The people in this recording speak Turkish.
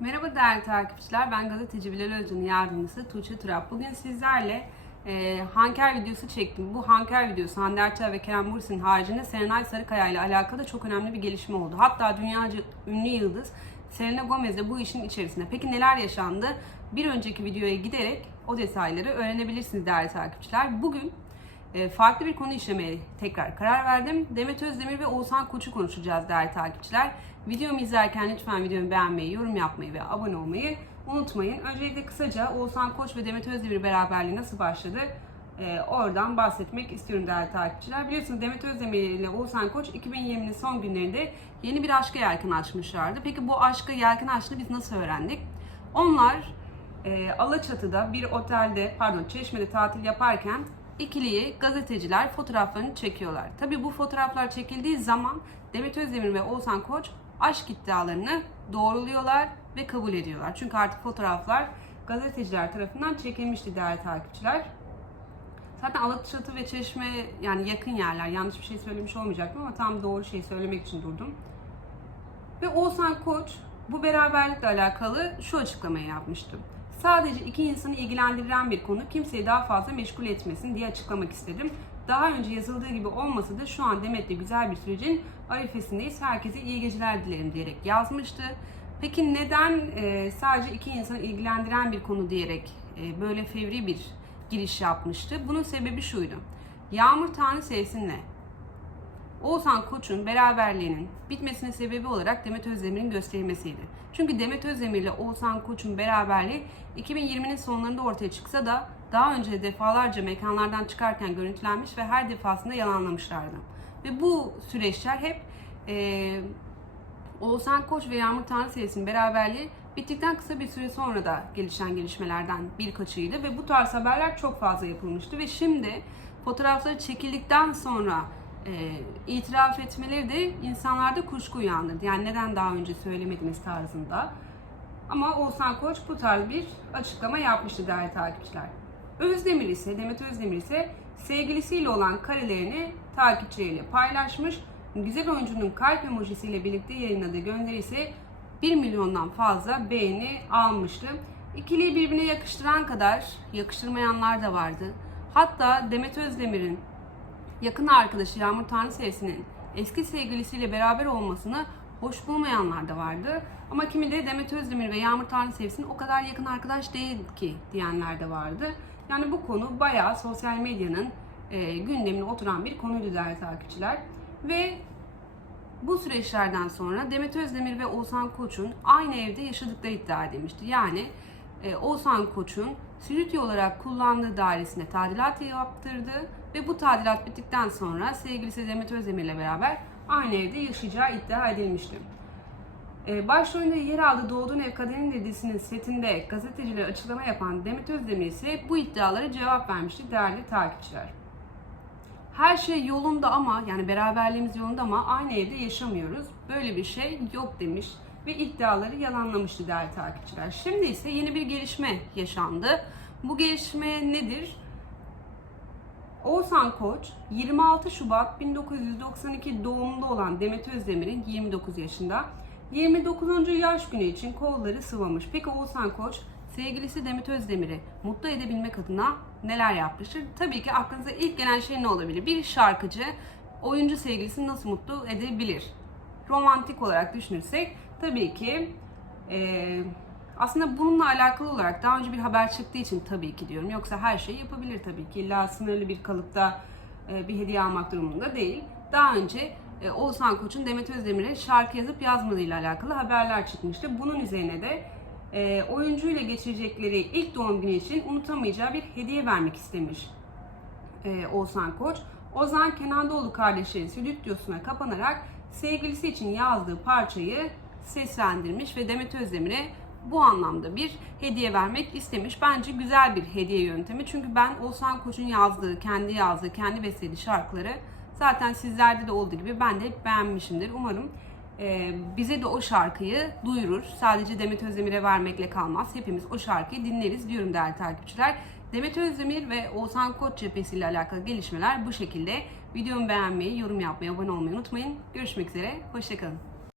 Merhaba değerli takipçiler. Ben gazeteci Bilal Özcan'ın yardımcısı Tuğçe Turap. Bugün sizlerle e, Hanker videosu çektim. Bu Hanker videosu Hande Erçel ve Kerem Bürsin'in haricinde Serenay Sarıkaya ile alakalı çok önemli bir gelişme oldu. Hatta dünyaca ünlü yıldız Selena Gomez de bu işin içerisinde. Peki neler yaşandı? Bir önceki videoya giderek o detayları öğrenebilirsiniz değerli takipçiler. Bugün farklı bir konu işlemeye tekrar karar verdim. Demet Özdemir ve Oğuzhan Koç'u konuşacağız değerli takipçiler. Videomu izlerken lütfen videomu beğenmeyi, yorum yapmayı ve abone olmayı unutmayın. Öncelikle kısaca Oğuzhan Koç ve Demet Özdemir beraberliği nasıl başladı? e, oradan bahsetmek istiyorum değerli takipçiler. Biliyorsunuz Demet Özdemir ile Oğuzhan Koç 2020'nin son günlerinde yeni bir aşka yelken açmışlardı. Peki bu aşkı yelken açtığını biz nasıl öğrendik? Onlar e, Alaçatı'da bir otelde, pardon Çeşme'de tatil yaparken ikiliyi gazeteciler fotoğraflarını çekiyorlar. Tabii bu fotoğraflar çekildiği zaman Demet Özdemir ve Oğuzhan Koç aşk iddialarını doğruluyorlar ve kabul ediyorlar. Çünkü artık fotoğraflar gazeteciler tarafından çekilmişti değerli takipçiler. Zaten Alaçatı ve Çeşme yani yakın yerler. Yanlış bir şey söylemiş olmayacaktım ama tam doğru şey söylemek için durdum. Ve Oğuzhan Koç bu beraberlikle alakalı şu açıklamayı yapmıştı. Sadece iki insanı ilgilendiren bir konu kimseyi daha fazla meşgul etmesin diye açıklamak istedim. Daha önce yazıldığı gibi olmasa da şu an Demet'le güzel bir sürecin arifesindeyiz. Herkese iyi geceler dilerim diyerek yazmıştı. Peki neden e, sadece iki insanı ilgilendiren bir konu diyerek e, böyle fevri bir giriş yapmıştı? Bunun sebebi şuydu. Yağmur Tanrı sevsinle Oğuzhan Koç'un beraberliğinin bitmesinin sebebi olarak Demet Özdemir'in gösterilmesiydi. Çünkü Demet Özdemir ile Oğuzhan Koç'un beraberliği 2020'nin sonlarında ortaya çıksa da daha önce de defalarca mekanlardan çıkarken görüntülenmiş ve her defasında yalanlamışlardı. Ve bu süreçler hep e, Oğuzhan Koç ve Yağmur Tanrıseyis'in beraberliği bittikten kısa bir süre sonra da gelişen gelişmelerden birkaçıydı ve bu tarz haberler çok fazla yapılmıştı ve şimdi fotoğrafları çekildikten sonra e, itiraf etmeleri de insanlarda kuşku uyandırdı. Yani neden daha önce söylemediniz tarzında. Ama Oğuzhan Koç bu tarz bir açıklama yapmıştı değerli takipçiler. Özdemir ise, Demet Özdemir ise sevgilisiyle olan karelerini takipçileriyle paylaşmış. Güzel oyuncunun kalp emojisiyle birlikte yayınladığı gönderi ise 1 milyondan fazla beğeni almıştı. İkiliyi birbirine yakıştıran kadar yakıştırmayanlar da vardı. Hatta Demet Özdemir'in yakın arkadaşı Yağmur Tanrısevsi'nin eski sevgilisiyle beraber olmasını hoş bulmayanlar da vardı. Ama kimi de Demet Özdemir ve Yağmur Tanrısevsi'nin o kadar yakın arkadaş değil ki diyenler de vardı. Yani bu konu bayağı sosyal medyanın e, gündemine oturan bir konuydu değerli takipçiler. Ve bu süreçlerden sonra Demet Özdemir ve Oğuzhan Koç'un aynı evde yaşadıkları iddia edilmişti. Yani e, Oğuzhan Koç'un stüdyo olarak kullandığı dairesine tadilat yaptırdı ve bu tadilat bittikten sonra sevgilisi Demet Özdemir ile beraber aynı evde yaşayacağı iddia edilmişti. E, başrolünde yer aldığı Doğduğun Ev Kaderin dizisinin setinde gazetecilere açıklama yapan Demet Özdemir ise bu iddialara cevap vermişti değerli takipçiler. Her şey yolunda ama yani beraberliğimiz yolunda ama aynı evde yaşamıyoruz. Böyle bir şey yok demiş ve iddiaları yalanlamıştı değerli takipçiler. Şimdi ise yeni bir gelişme yaşandı. Bu gelişme nedir? Oğuzhan Koç 26 Şubat 1992 doğumlu olan Demet Özdemir'in 29 yaşında 29. yaş günü için kolları sıvamış. Peki Oğuzhan Koç sevgilisi Demet Özdemir'i mutlu edebilmek adına neler yapmıştır? Tabii ki aklınıza ilk gelen şey ne olabilir? Bir şarkıcı oyuncu sevgilisini nasıl mutlu edebilir? Romantik olarak düşünürsek tabii ki eee aslında bununla alakalı olarak daha önce bir haber çıktığı için tabii ki diyorum. Yoksa her şeyi yapabilir tabii ki. İlla sınırlı bir kalıpta e, bir hediye almak durumunda değil. Daha önce e, Oğuzhan Koç'un Demet Özdemir'e şarkı yazıp yazmadığıyla alakalı haberler çıkmıştı. Bunun üzerine de e, oyuncuyla geçirecekleri ilk doğum günü için unutamayacağı bir hediye vermek istemiş e, Oğuzhan Koç. Ozan Kenan Doğulu kardeşlerin stüdyosuna kapanarak sevgilisi için yazdığı parçayı seslendirmiş ve Demet Özdemir'e bu anlamda bir hediye vermek istemiş. Bence güzel bir hediye yöntemi. Çünkü ben Oğuzhan Koç'un yazdığı, kendi yazdığı, kendi bestelediği şarkıları zaten sizlerde de olduğu gibi ben de hep beğenmişimdir. Umarım e, bize de o şarkıyı duyurur. Sadece Demet Özdemir'e vermekle kalmaz. Hepimiz o şarkıyı dinleriz diyorum değerli takipçiler. Demet Özdemir ve Oğuzhan Koç cephesiyle alakalı gelişmeler bu şekilde. Videomu beğenmeyi, yorum yapmayı, abone olmayı unutmayın. Görüşmek üzere, hoşçakalın.